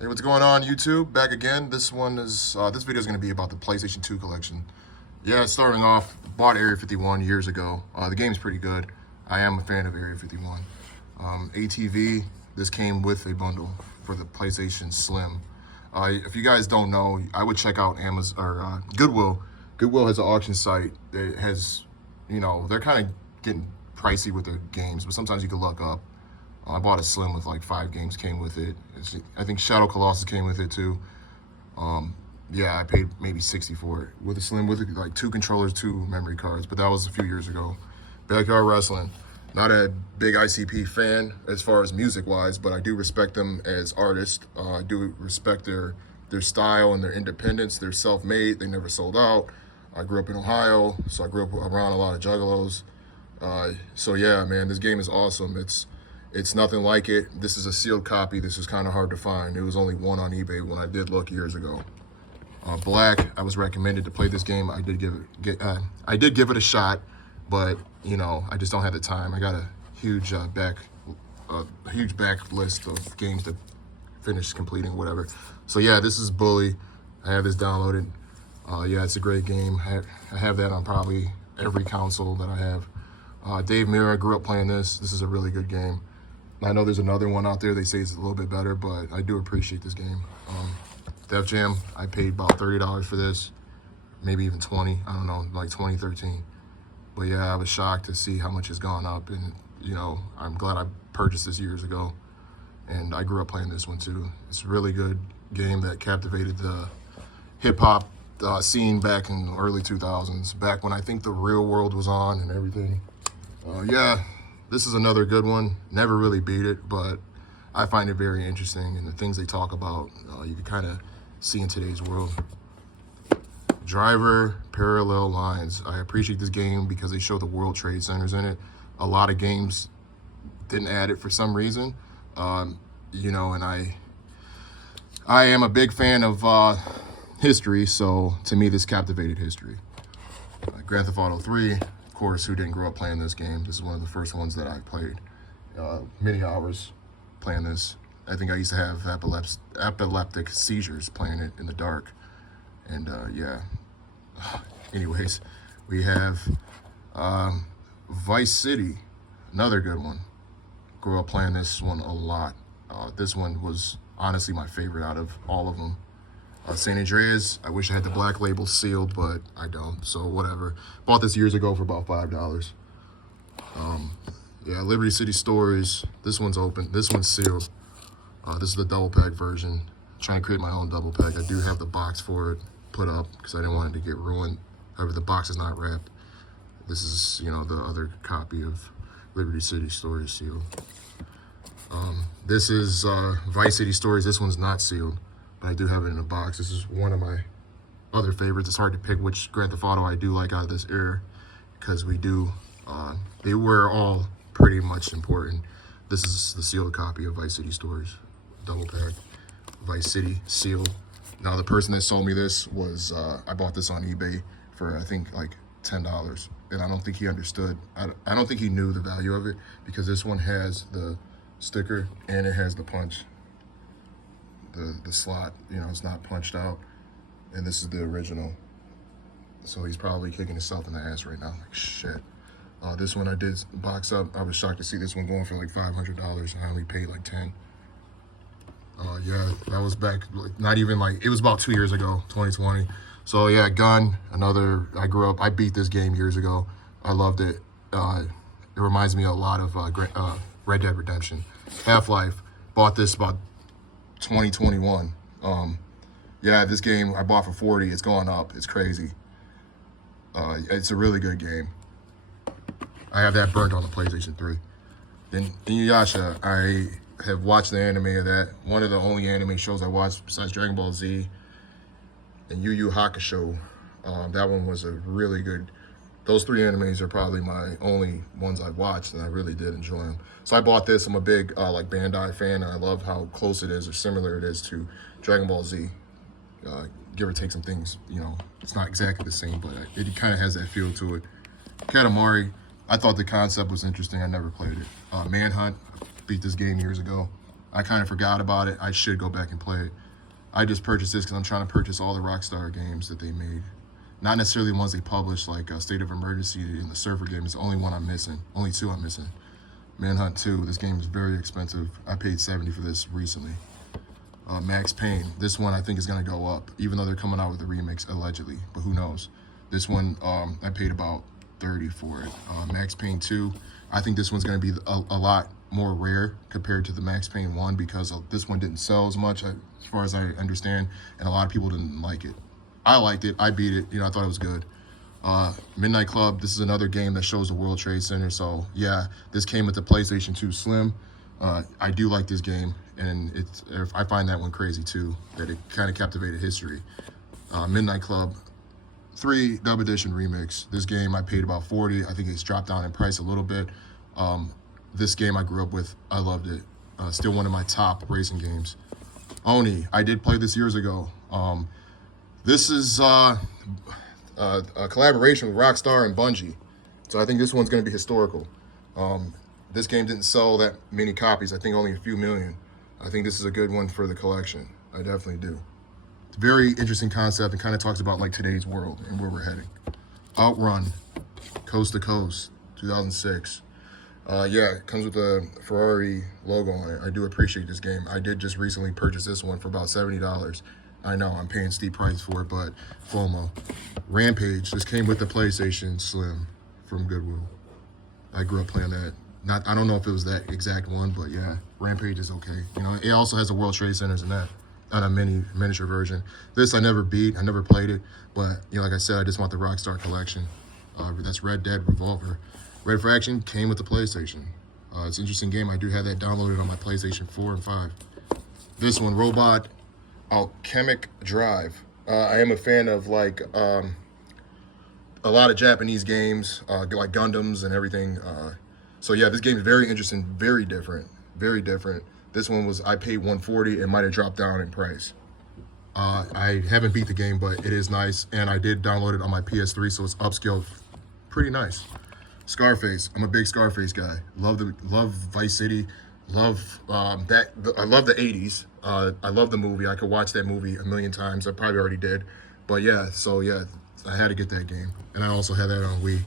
Hey, what's going on, YouTube? Back again. This video is going to be about the PlayStation 2 collection. Yeah, starting off, bought Area 51 years ago. The game's pretty good. I am a fan of Area 51. ATV, this came with a bundle for the PlayStation Slim. If you guys don't know, I would check out Amazon or Goodwill. Goodwill has an auction site that has, they're kind of getting pricey with their games, but sometimes you can look up. I bought a Slim with like 5 games came with it. I think Shadow Colossus came with it too. Yeah, I paid maybe 60 for it with a Slim with like 2 controllers, 2 memory cards, but that was a few years ago. Backyard Wrestling. Not a big ICP fan as far as music wise, but I do respect them as artists. I do respect their style and their independence. They're self-made. They never sold out. I grew up in Ohio, so I grew up around a lot of juggalos. So yeah, man, this game is awesome. It's nothing like it. This is a sealed copy. This is kind of hard to find. It was only one on eBay when I did look years ago. Black, I was recommended to play this game. I did give it a shot, but I just don't have the time. I got a huge back list of games to finish completing, whatever. So yeah, this is Bully. I have this downloaded. Yeah, it's a great game. I have that on probably every console that I have. Dave Mirra, grew up playing this. This is a really good game. I know there's another one out there. They say it's a little bit better, but I do appreciate this game. Def Jam, I paid about $30 for this, maybe even 20. I don't know, like 2013. But yeah, I was shocked to see how much it's gone up, and I'm glad I purchased this years ago. And I grew up playing this one too. It's a really good game that captivated the hip hop scene back in the early 2000s, back when I think the Real World was on and everything. Yeah. This is another good one. Never really beat it, but I find it very interesting, and the things they talk about, you can kind of see in today's world. Driver Parallel Lines. I appreciate this game because they show the World Trade Centers in it. A lot of games didn't add it for some reason, and I am a big fan of history, so to me this captivated history. Grand Theft Auto 3. Of course, who didn't grow up playing this game? This is one of the first ones that I played. Many hours playing this. I think I used to have epileptic seizures playing it in the dark. And yeah. Anyways, we have Vice City, another good one. Grew up playing this one a lot. This one was honestly my favorite out of all of them. San Andreas, I wish I had the black label sealed, but I don't, so whatever. Bought this years ago for about $5. Yeah, Liberty City Stories. This one's open. This one's sealed. This is the double pack version. I'm trying to create my own double pack. I do have the box for it put up because I didn't want it to get ruined. However, the box is not wrapped. This is, the other copy of Liberty City Stories sealed. This is Vice City Stories. This one's not sealed, but I do have it in a box. This is one of my other favorites. It's hard to pick which Grand Theft Auto I do like out of this era because they were all pretty much important. This is the sealed copy of Vice City Stories, double pack, Vice City sealed. Now the person that sold me this was, I bought this on eBay for I think like $10, and I don't think he understood. I don't think he knew the value of it because this one has the sticker and it has the punch. The slot, it's not punched out, and this is the original. So he's probably kicking himself in the ass right now, like shit. This one I did box up. I was shocked to see this one going for like $500. I only paid like 10. Yeah, that was back, not even like, it was about 2 years ago, 2020. So yeah, Gun, I beat this game years ago. I loved it. It reminds me a lot of Red Dead Redemption. Half-Life, bought this about 2021. Yeah, this game I bought for 40. It's going up. It's crazy. It's a really good game. I have that burnt on the PlayStation 3. Then Inuyasha, I have watched the anime of that. One of the only anime shows I watched besides Dragon Ball Z and Yu Yu Hakusho. That one was a really good. Those 3 animes are probably my only ones I've watched, and I really did enjoy them. So I bought this. I'm a big like Bandai fan, and I love how close it is or similar it is to Dragon Ball Z. Give or take some things, it's not exactly the same, but it kind of has that feel to it. Katamari, I thought the concept was interesting. I never played it. Manhunt, beat this game years ago. I kind of forgot about it. I should go back and play it. I just purchased this because I'm trying to purchase all the Rockstar games that they made. Not necessarily the ones they published, like State of Emergency and the Surfer game is the only one I'm missing. Only two I'm missing. Manhunt 2, this game is very expensive. I paid $70 for this recently. Max Payne, this one I think is going to go up, even though they're coming out with a remix, allegedly, but who knows. This one, I paid about $30 for it. Max Payne 2, I think this one's going to be a lot more rare compared to the Max Payne 1 because this one didn't sell as much, as far as I understand, and a lot of people didn't like it. I liked it. I beat it. You know, I thought it was good. Midnight Club, this is another game that shows the World Trade Center. So, yeah, this came with the PlayStation 2 Slim. I do like this game, and I find that one crazy, too, that it kind of captivated history. Midnight Club 3 Dub Edition Remix. This game I paid about $40. I think it's dropped down in price a little bit. This game I grew up with. I loved it. Still one of my top racing games. Oni, I did play this years ago. This is a collaboration with Rockstar and Bungie. So I think this one's going to be historical. This game didn't sell that many copies. I think only a few million. I think this is a good one for the collection. I definitely do. It's a very interesting concept and kind of talks about like today's world and where we're heading. Outrun, Coast to Coast, 2006. Yeah, it comes with a Ferrari logo on it. I do appreciate this game. I did just recently purchase this one for about $70. I know, I'm paying steep price for it, but FOMO. Rampage, this came with the PlayStation Slim from Goodwill. I grew up playing that. I don't know if it was that exact one, but yeah, Rampage is okay. You know, it also has the World Trade Centers in that, on a miniature version. This I never beat, I never played it, but you know, like I said, I just want the Rockstar collection. That's Red Dead Revolver. Red for Action came with the PlayStation. It's an interesting game. I do have that downloaded on my PlayStation 4 and 5. This one, Robot Alchemic Drive. I am a fan of like a lot of Japanese games, like Gundams and everything. So yeah, this game is very interesting, very different, very different. This one I paid $140. It might have dropped down in price. I haven't beat the game, but it is nice, and I did download it on my PS3, so it's upscaled pretty nice. Scarface, I'm a big Scarface guy. Love Vice City. Love I love the 80s. I love the movie. I could watch that movie a million times. I probably already did. But yeah, so yeah, I had to get that game. And I also had that on Wii.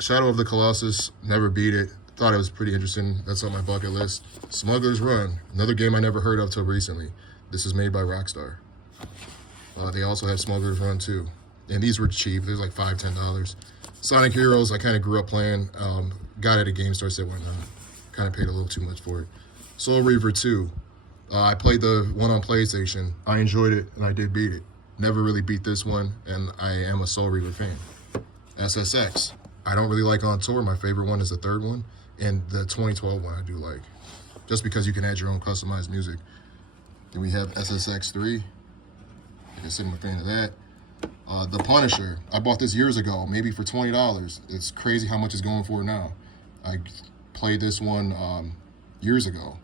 Shadow of the Colossus, never beat it. Thought it was pretty interesting. That's on my bucket list. Smuggler's Run, another game I never heard of till recently. This is made by Rockstar. They also have Smuggler's Run too. And these were cheap. They was like $5, $10. Sonic Heroes, I kind of grew up playing. Got it at a game store, said why not. Kind of paid a little too much for it. Soul Reaver 2. I played the one on PlayStation. I enjoyed it, and I did beat it. Never really beat this one, and I am a Soul Reaver fan. SSX. I don't really like On Tour. My favorite one is the third one, and the 2012 one I do like, just because you can add your own customized music. Then we have SSX 3. Like I said, I'm a fan of that. The Punisher. I bought this years ago, maybe for $20. It's crazy how much it's going for now. I played this one years ago.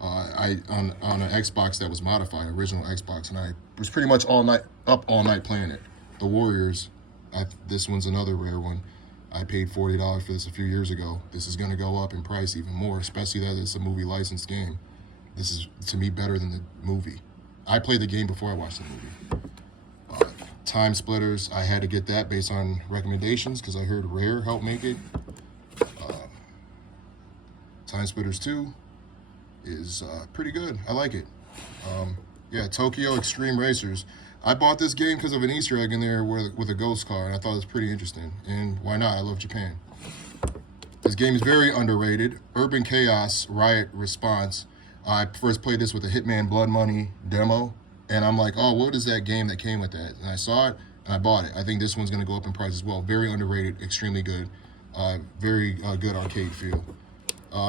On an Xbox that was modified, original Xbox, and I was pretty much up all night playing it. The Warriors, this one's another rare one. I paid $40 for this a few years ago. This is going to go up in price even more, especially that it's a movie licensed game. This is, to me, better than the movie. I played the game before I watched the movie. Time Splitters, I had to get that based on recommendations because I heard Rare helped make it. Time Splitters 2 is pretty good. I like it. Yeah, Tokyo Extreme Racers. I bought this game because of an Easter egg in there with a ghost car, and I thought it was pretty interesting. And why not? I love Japan. This game is very underrated. Urban Chaos Riot Response. I first played this with the Hitman Blood Money demo, and I'm like, oh, what is that game that came with that? And I saw it, and I bought it. I think this one's going to go up in price as well. Very underrated, extremely good. Very good arcade feel.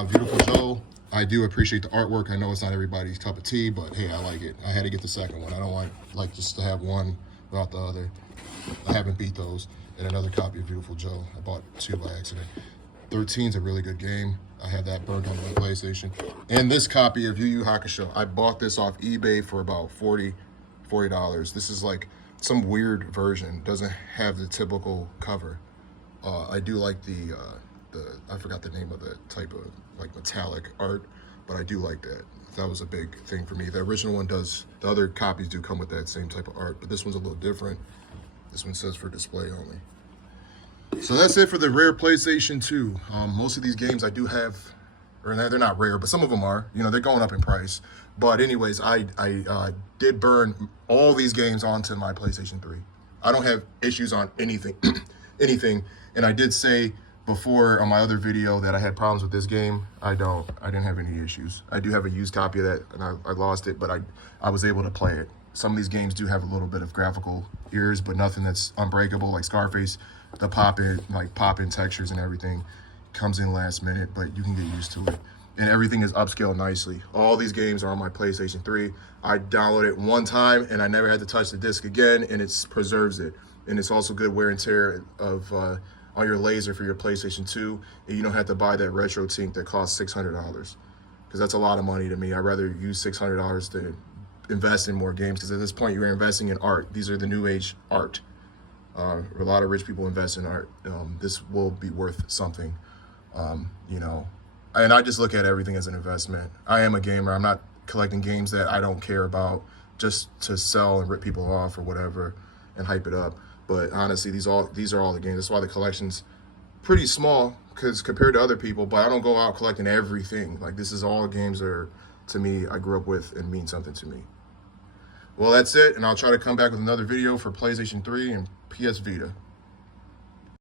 Beautiful Joe. I do appreciate the artwork. I know it's not everybody's cup of tea, but hey, I like it. I had to get the second one. I don't want just to have one without the other. I haven't beat those. And another copy of Beautiful Joe. I bought 2 by accident. 13's a really good game. I had that burned on my PlayStation. And this copy of Yu Yu Hakusho, I bought this off eBay for about $40. This is like some weird version. Doesn't have the typical cover. I do like the I forgot the name of the type of like metallic art, but I do like that. That was a big thing for me. The original one does, the other copies do come with that same type of art, but this one's a little different. This one says for display only. So that's it for the rare PlayStation 2. Most of these games I do have, or they're not rare, but some of them are. You know, they're going up in price. But anyways, I did burn all these games onto my PlayStation 3. I don't have issues on anything, anything. And I did say before on my other video that I had problems with this game. I didn't have any issues. I do have a used copy of that, and I lost it, but I was able to play it. Some of these games do have a little bit of graphical errors, but nothing that's unbreakable. Like Scarface, the pop-in textures and everything comes in last minute, but you can get used to it. And everything is upscaled nicely. All these games are on my PlayStation 3. I downloaded it one time, and I never had to touch the disc again, and it preserves it. And it's also good wear and tear of on your laser for your PlayStation 2, and you don't have to buy that retro tink that costs $600, because that's a lot of money to me. I'd rather use $600 to invest in more games, because at this point you're investing in art. These are the new age art. A lot of rich people invest in art. This will be worth something, you know. And I just look at everything as an investment. I am a gamer. I'm not collecting games that I don't care about just to sell and rip people off or whatever and hype it up. But honestly, these are all the games. That's why the collection's pretty small, because compared to other people, but I don't go out collecting everything. Like, this is all games that are, to me, I grew up with and mean something to me. Well, that's it, and I'll try to come back with another video for PlayStation 3 and PS Vita.